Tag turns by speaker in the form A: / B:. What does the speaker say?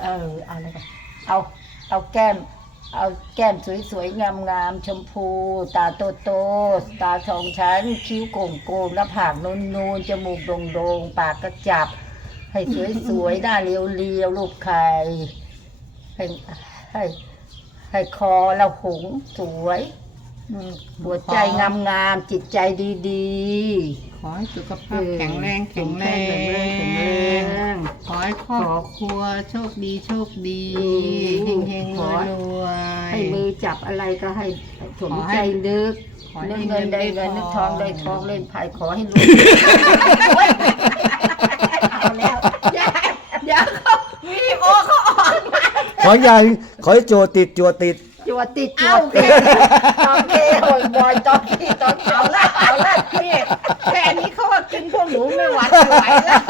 A: เอออะไรกันเอาเอาแก้ม เอาแก้มสวยๆงามๆชมพู ตาโตๆตาสองชั้นคิ้วโก่งๆหน้าผากนูนๆจมูกโด่งๆปากกระจับ ให้สวยๆหน้าเรียวๆรูปไข่ให้ให้ให้คอเราหงสวยอืมหัวใจงามๆจิตใจดี
B: ขอให้สุขๆภาพแข็งแรงแข็งแรแข็งแรงแข็งแรงงขอให้ ครอบครัวโชคดีโชคดีอืมเฮงขอๆรว
A: ยให้มือจับอะไรก็ให้สมขอให้ใจนึกขอให้นึกเงินได้ได้เงินทองนึกทองได้ทองเล่นไพ่ขอให้รวยเอาแล้ว
C: อย่าอย่าเขาวิดีโอเขาออกมาขออย่างขอให้โจติดจัวติด
A: จัวติดจัวติดตอนเกย์โอยบอยตอนที่ตอนเอาละเอาละพี่แค่นี้เขาก็กินพวกหนูไม่หวานไม่ไหวแล้ว